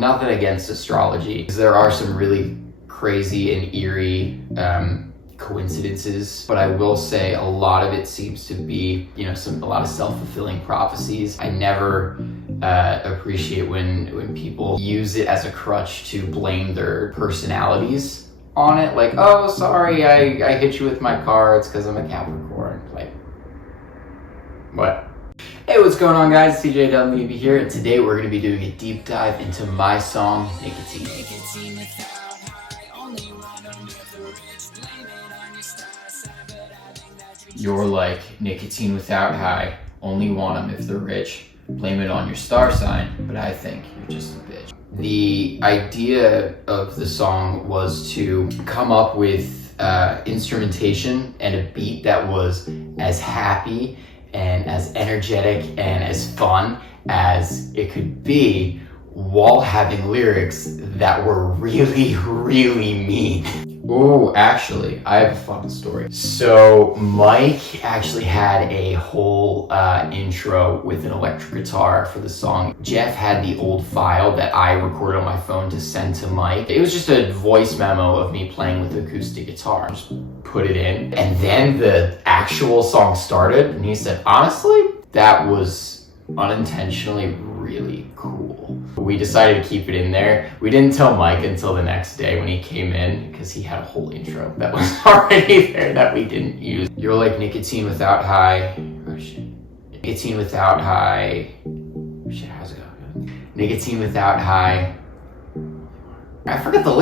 Nothing against astrology, because there are some really crazy and eerie coincidences, but I will say a lot of it seems to be, a lot of self-fulfilling prophecies. I never appreciate when people use it as a crutch to blame their personalities on it. Like, oh, sorry, I hit you with my car. It's because I'm a Capricorn. Like, what? Hey, what's going on, guys? CJ Dunleavy here, and today we're going to be doing a deep dive into my song, Nicotine. You're like, nicotine without high, only want them if they're rich. Blame it on your star sign, but I think you're just a bitch. The idea of the song was to come up with instrumentation and a beat that was as happy and as energetic and as fun as it could be, while having lyrics that were really, really mean. Oh, actually, I have a fun story. So Mike actually had a whole intro with an electric guitar for the song. Jeff had the old file that I recorded on my phone to send to Mike. It was just a voice memo of me playing with acoustic guitar. Just put it in, and then the actual song started, and he said, honestly, that was unintentionally really cool. We decided to keep it in there. We didn't tell Mike until the next day when he came in, because he had a whole intro that was already there that we didn't use. You're like nicotine without high. Oh shit. Nicotine without high. Shit, how's it going? Nicotine without high. I forgot the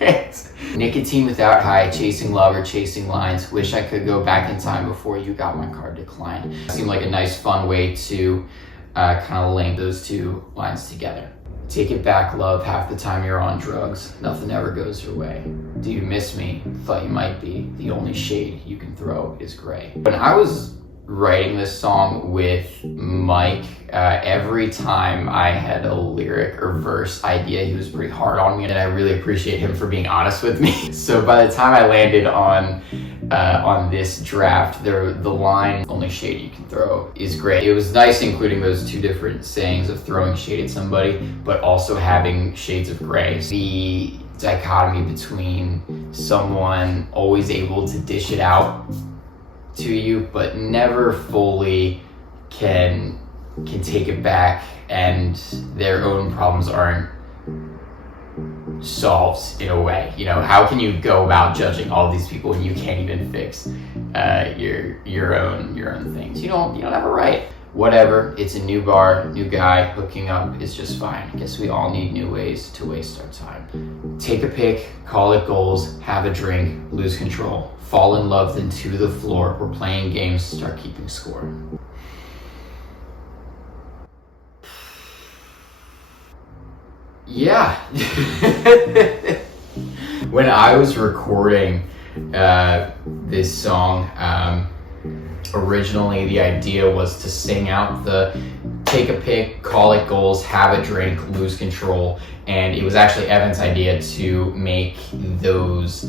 lyrics. Nicotine without high, chasing love or chasing lines. Wish I could go back in time before you got my card declined. It seemed like a nice, fun way to kind of link those two lines together. Take it back, love, half the time you're on drugs. Nothing ever goes your way. Do you miss me? Thought you might be. The only shade you can throw is gray. When I was writing this song with Mike, every time I had a lyric or verse idea, he was pretty hard on me, and I really appreciate him for being honest with me. So by the time I landed on this draft, the line, only shade you can throw is great. It was nice including those two different sayings of throwing shade at somebody, but also having shades of gray. The dichotomy between someone always able to dish it out to you, but never fully can take it back, and their own problems aren't solved in a way. How can you go about judging all these people when you can't even fix your own things? You don't have a right. Whatever, it's a new bar, new guy, hooking up is just fine. I guess we all need new ways to waste our time. Take a pic, call it goals, have a drink, lose control. Fall in love, then to the floor. We're playing games, start keeping score. Yeah. When I was recording this song, originally the idea was to sing out the take a pic, call it goals, have a drink, lose control. And it was actually Evan's idea to make those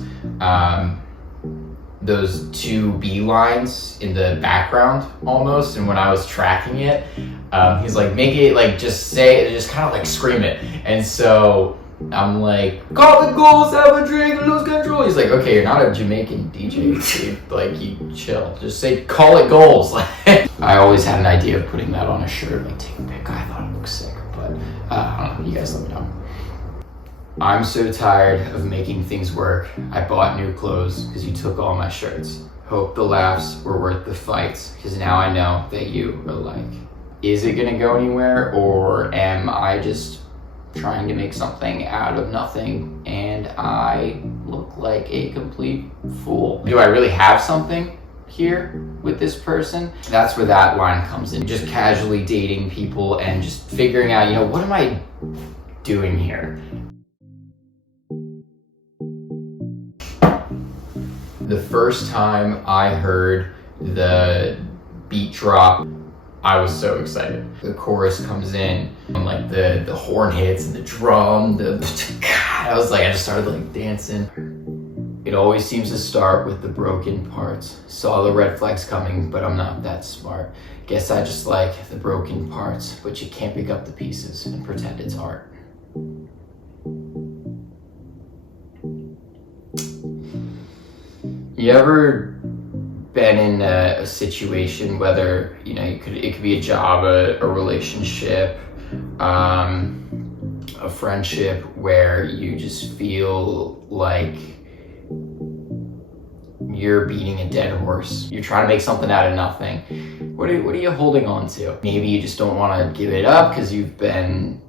two B lines in the background almost. And when I was tracking it, he's like, make it like, just kind of like scream it. And so I'm like, call it goals, have a drink, lose control. He's like, okay, you're not a Jamaican DJ, dude. Like, you chill. Just say, call it goals. I always had an idea of putting that on a shirt, like, take a pic. I thought it looked sick, but I don't know. You guys let me know. I'm so tired of making things work. I bought new clothes because you took all my shirts. Hope the laughs were worth the fights, because now I know that you are like, is it gonna go anywhere, or am I just trying to make something out of nothing and I look like a complete fool? Do I really have something here with this person? That's where that line comes in. Just casually dating people and just figuring out, what am I doing here? The first time I heard the beat drop, I was so excited. The chorus comes in, and like the horn hits and the drum, I just started like dancing. It always seems to start with the broken parts. Saw the red flags coming, but I'm not that smart. Guess I just like the broken parts, but you can't pick up the pieces and pretend it's art. You ever been in a situation, whether it could be a job, a relationship, a friendship, where you just feel like you're beating a dead horse. You're trying to make something out of nothing. What are you holding on to? Maybe you just don't want to give it up because you've been,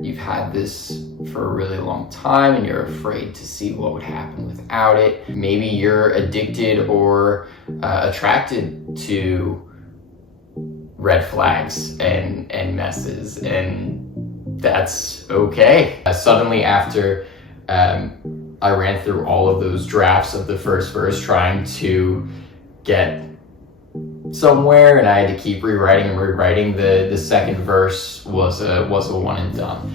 you've had this for a really long time and you're afraid to see what would happen without it. Maybe you're addicted or attracted to red flags and messes, and that's okay. Suddenly after I ran through all of those drafts of the first verse trying to get somewhere, and I had to keep rewriting and rewriting. The second verse was a one and done.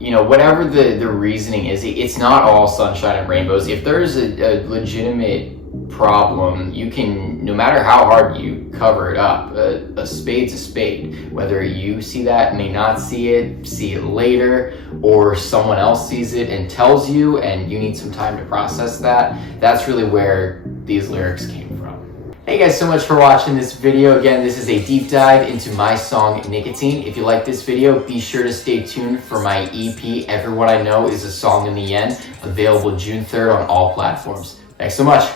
Whatever the reasoning is, it's not all sunshine and rainbows. If there's a legitimate problem, you can, no matter how hard you cover it up, a spade's a spade. Whether you see that, may not see it later, or someone else sees it and tells you and you need some time to process that, that's really where these lyrics came from. Thank you guys so much for watching this video. Again, this is a deep dive into my song Nicotine. If you like this video, be sure to stay tuned for my EP, Everyone I Know Is a Song in the End, available June 3rd on all platforms. Thanks so much.